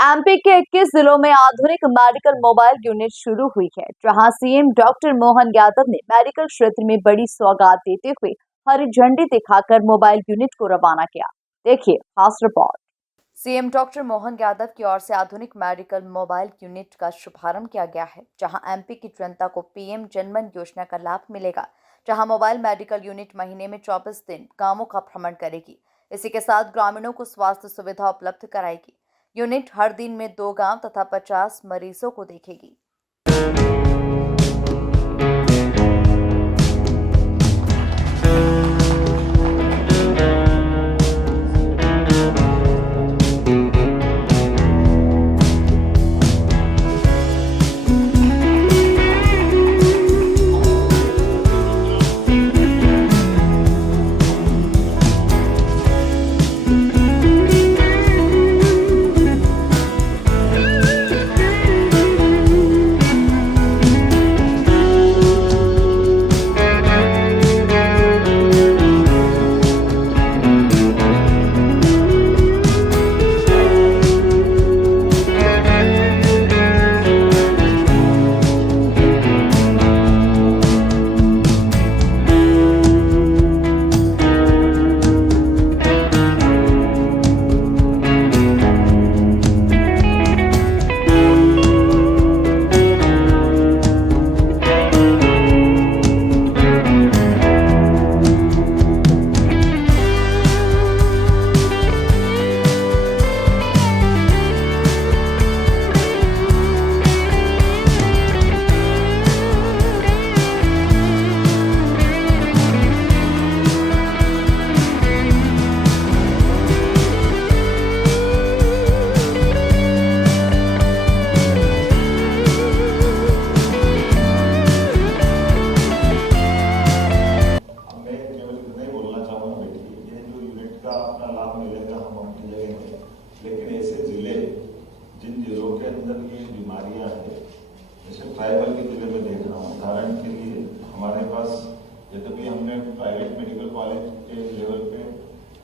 MP के 21 जिलों में आधुनिक मेडिकल मोबाइल यूनिट शुरू हुई है, जहां सीएम डॉक्टर मोहन यादव ने मेडिकल क्षेत्र में बड़ी सौगात देते हुए हरी झंडी दिखाकर मोबाइल यूनिट को रवाना किया। देखिए खास report. CM doctor Mohan Yadav की ओर से आधुनिक मेडिकल मोबाइल यूनिट का शुभारंभ किया गया है, जहां एमपी की जनता को पीएम जनमन योजना का लाभ मिलेगा, जहां मोबाइल मेडिकल यूनिट महीने में 24 दिन गांवों का भ्रमण करेगी। इसी के साथ ग्रामीणों को स्वास्थ्य सुविधा उपलब्ध कराएगी। यूनिट हर दिन में 2 गांव तथा 50 मरीजों को देखेगी। अपना लाभ मिलेगा हम अपनी जगह में, लेकिन ऐसे जिले जिन जिलों के अंदर ये बीमारियां हैं, जैसे ट्राइबल के जिले में देख रहा हूँ, उदाहरण के लिए हमारे पास यद्यपि हमने प्राइवेट मेडिकल कॉलेज के लेवल पे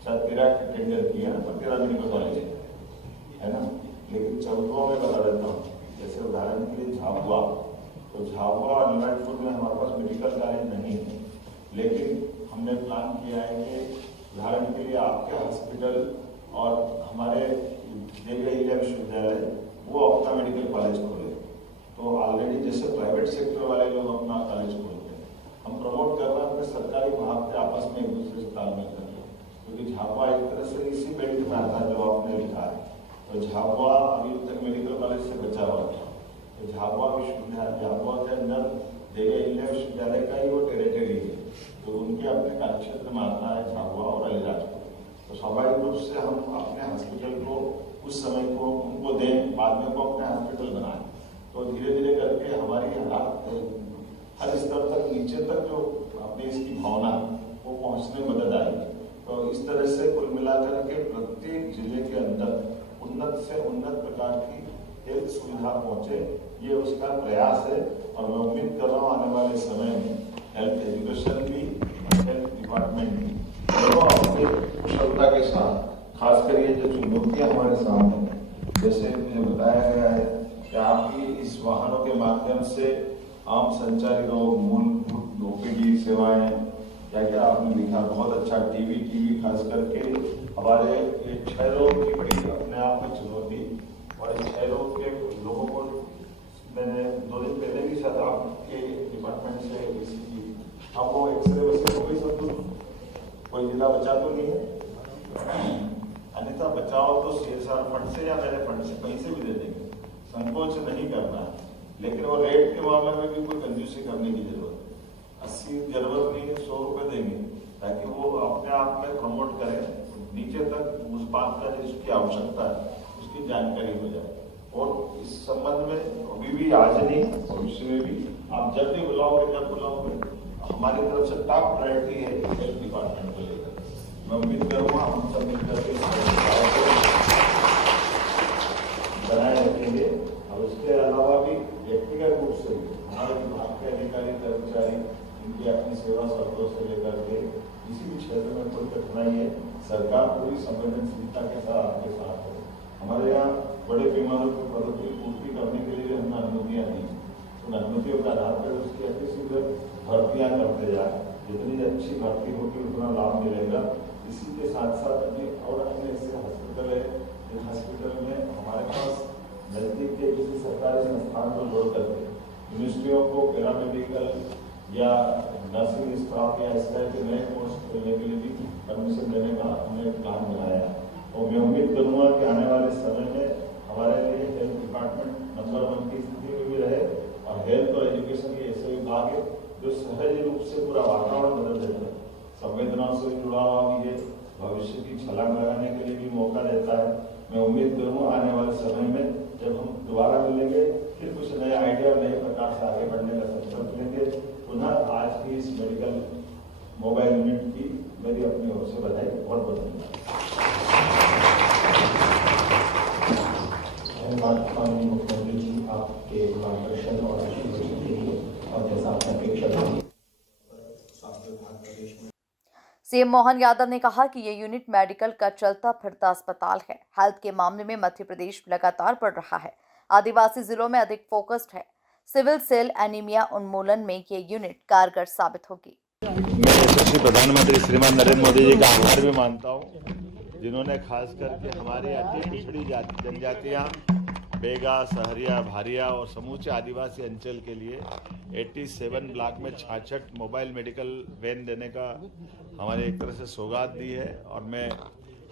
शायद 13 टेंडर किया पर 13 मेडिकल कॉलेज है ना, लेकिन 14 में बता देता हूँ। जैसे उदाहरण के लिए झाबुआ, तो झाबुआ और निवाजपुर में हमारे पास मेडिकल कॉलेज नहीं है, लेकिन हमने प्लान किया है कि उदाहरण के लिए आपके हॉस्पिटल और हमारे देवी अहिल्या विश्वविद्यालय वो अपना मेडिकल कॉलेज खोले। तो ऑलरेडी जैसे प्राइवेट सेक्टर वाले लोग अपना कॉलेज खोलते हैं, हम प्रमोट कर रहे हैं अपने सरकारी विभाग के आपस में एक दूसरे से तालमेल कर रहे हैं, क्योंकि झाबुआ एक तरह से इसी बेल्ट में आता है जो आपने लिखा है। तो झाबुआ अभी तक मेडिकल कॉलेज से बचा हुआ था, तो झाबुआ विश्वविद्यालय, झाबुआ के अंदर देवी अहिल्या विश्वविद्यालय का ही वो टेरिटरी है, तो उनके अपने कार्यक्षेत्र में आता है झाबुआ और अलीराजपुर। तो स्वाभाविक रूप से हम अपने हॉस्पिटल को उस समय को उनको दें, बाद में को अपने हॉस्पिटल बनाएं, तो धीरे धीरे करके हमारी हर स्तर तक नीचे तक जो अपनी इसकी भावना वो पहुंचने में मदद आएगी। तो इस तरह से कुल मिलाकर के प्रत्येक जिले के अंदर उन्नत से उन्नत प्रकार की हेल्थ सुविधा पहुंचे, ये उसका प्रयास है। और मैं उम्मीद कर रहा हूँ आने वाले समय में हेल्थ एजुकेशन भी और हेल्थ डिपार्टमेंट भी दोनों अपनी कुशलता के साथ, खासकर ये जो चुनौतियां हमारे सामने, जैसे मुझे बताया गया है कि आपकी इस वाहनों के माध्यम से आम संचारी रोग, मूलभूत ओपीडी सेवाएं, क्या क्या आपने लिखा, बहुत अच्छा टीबी खास करके हमारे ये क्षय रोग की बड़ी अपने आप में चुनौती, और इस क्षय रोग के लोगों को मैंने 2 दिन पहले भी शायद आपके डिपार्टमेंट से किसी की आपको एक्सरे वैसे हो गई, सब कुछ कोई जिला बचा तो नहीं है, अन्यथा बचाओ तो CSR फंड से या मेरे फंड से कहीं से भी दे देंगे, संकोच नहीं करना है। लेकिन वो रेट के मामले में भी कोई कंजूसी करने की जरूरत है, 80 जरूरत नहीं है, 100 रुपये देंगे ताकि वो अपने आप में प्रमोट करें, नीचे तक उस बात का जिसकी आवश्यकता है उसकी जानकारी हो जाए। और इस संबंध में अभी भी, आज नहीं भविष्य में भी आप जब भी बुलाओगे हमारी तरफ से टॉप प्रायोरिटी है हेल्थ डिपार्टमेंट को लेकर। मैं उम्मीद करूँगा हम सब मिलकर बनाए रखेंगे। और उसके अलावा भी व्यक्तिगत रूप से हमारे विभाग के अधिकारी कर्मचारी इनकी अपनी सेवा शर्तों से लेकर के किसी भी क्षेत्र में कोई कठिनाई है, सरकार पूरी संवेदनशीलता के साथ आपके साथ है। हमारे यहाँ बड़े पैमाने पर पदों की पूर्ति करने के लिए हमने अनुमतियाँ दी। उन अनुमतियों के आधार पर उसकी अतिशीघ्र भर्तियाँ करते जाए। जितनी अच्छी भर्ती होगी उतना लाभ मिलेगा। इसी के साथ साथ अभी और अन्य ऐसे हॉस्पिटल है जिन हॉस्पिटल में हमारे पास नजदीक के किसी सरकारी संस्थान को जोड़ करके यूनिवर्सिटियों को पैरामेडिकल या नर्सिंग स्टाफ या इस तरह के नए कोर्स खोलने के लिए भी परमिशन देने का हमने प्लान बनाया है। और मैं उम्मीद करूँगा कि आने वाले समय में हमारे लिए हेल्थ डिपार्टमेंट नंबर 1 की स्थिति में भी रहे और हेल्थ और एजुकेशन के ऐसे विभाग है जो सहज रूप से पूरा वातावरण बदल देता है, संवेदनाओं से जुड़ा हुआ भी है, भविष्य की छलांग लगाने के लिए भी मौका देता है। मैं उम्मीद करूँगा आने वाले समय में जब हम दोबारा मिलेंगे फिर कुछ नए आइडिया और नए प्रकार से आगे बढ़ने का संकल्प लेंगे। पुनः आज की इस मेडिकल मोबाइल यूनिट की मेरी अपनी ओर से बधाई। बहुत बहुत धन्यवाद। माननीय मुख्यमंत्री जी, आपके मार्गदर्शन और आशीर्वाद के लिए और जैसा आपने अपेक्षा की। सीएम मोहन यादव ने कहा कि ये यूनिट मेडिकल का चलता फिरता अस्पताल है। हेल्थ के मामले में मध्य प्रदेश लगातार बढ़ रहा है। आदिवासी जिलों में अधिक फोकस्ड है। सिविल सेल एनीमिया उन्मूलन में ये यूनिट कारगर साबित होगी। मैं यशस्वी प्रधानमंत्री श्रीमान नरेंद्र मोदी जी का आभार भी मानता हूँ, जिन्होंने खास करके हमारी अति पिछड़ी जनजातियाँ बेगा, सहरिया, भारिया और समूचे आदिवासी अंचल के लिए 87 ब्लॉक में 66 मोबाइल मेडिकल वैन देने का हमारे एक तरह से सौगात दी है। और मैं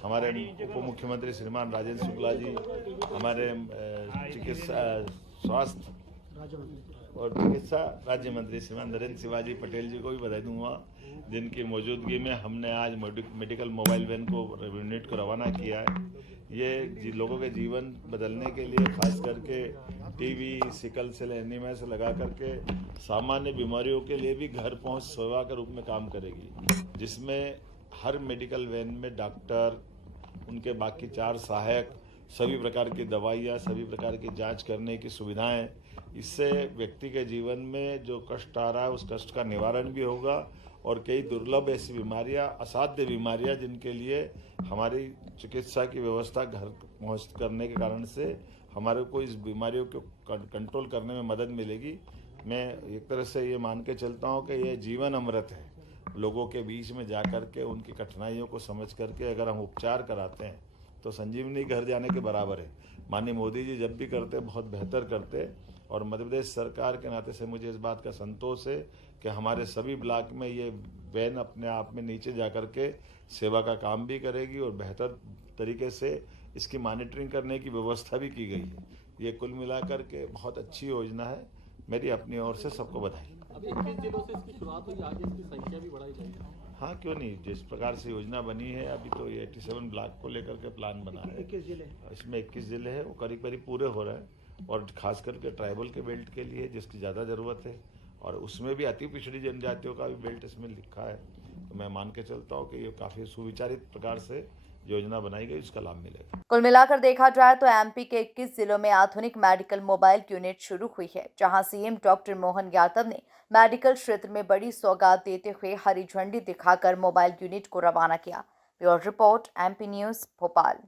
हमारे उप मुख्यमंत्री श्रीमान राजेंद्र शुक्ला जी, हमारे स्वास्थ्य और चिकित्सा राज्य मंत्री श्रीमान नरेंद्र शिवाजी पटेल जी को भी बधाई दूंगा, जिनकी मौजूदगी में हमने आज मेडिकल मोबाइल वैन को यूनिट को रवाना किया है। ये लोगों के जीवन बदलने के लिए खास करके टीबी, सिकल सेल एनीमिया से लगा करके सामान्य बीमारियों के लिए भी घर पहुंच सेवा के रूप में काम करेगी, जिसमें हर मेडिकल वैन में डॉक्टर, उनके बाकी 4 सहायक, सभी प्रकार की दवाइयाँ, सभी प्रकार की जांच करने की सुविधाएं। इससे व्यक्ति के जीवन में जो कष्ट आ रहा है उस कष्ट का निवारण भी होगा और कई दुर्लभ ऐसी बीमारियां, असाध्य बीमारियां जिनके लिए हमारी चिकित्सा की व्यवस्था घर पहुंच करने के कारण से हमारे को इस बीमारियों को कंट्रोल करने में मदद मिलेगी। मैं एक तरह से ये मान के चलता हूँ कि ये जीवन अमृत है। लोगों के बीच में जा कर के उनकी कठिनाइयों को समझ करके अगर हम उपचार कराते हैं तो संजीवनी घर जाने के बराबर है। माननीय मोदी जी जब भी करते बहुत बेहतर करते और मध्य प्रदेश सरकार के नाते से मुझे इस बात का संतोष है कि हमारे सभी ब्लॉक में ये वैन अपने आप में नीचे जा कर के सेवा का काम भी करेगी और बेहतर तरीके से इसकी मॉनिटरिंग करने की व्यवस्था भी की गई है। ये कुल मिलाकर के बहुत अच्छी योजना है। मेरी अपनी ओर से सबको बधाई। अभी 21 जिलों से इसकी शुरुआत हुई, आगे इसकी संख्या भी बढ़ाई जाएगी। हाँ, क्यों नहीं। जिस प्रकार से योजना बनी है अभी तो ये 87 ब्लॉक को लेकर के प्लान बना है। 21 जिले, इसमें 21 जिले हैं, वो करीब करीब पूरे हो रहे हैं और खास करके ट्राइबल के बेल्ट के लिए जिसकी ज़्यादा ज़रूरत है और उसमें भी अति पिछड़ी जनजातियों का भी बेल्ट इसमें लिखा है। तो मैं मान के चलता हूँ कि ये काफ़ी सुविचारित प्रकार से योजना बनाई गई, उसका लाभ मिलेगा। कुल मिलाकर देखा जाए तो एमपी के 21 जिलों में आधुनिक मेडिकल मोबाइल यूनिट शुरू हुई है, जहां सीएम डॉक्टर मोहन यादव ने मेडिकल क्षेत्र में बड़ी सौगात देते हुए हरी झंडी दिखाकर मोबाइल यूनिट को रवाना किया। Bureau report, MP news, Bhopal.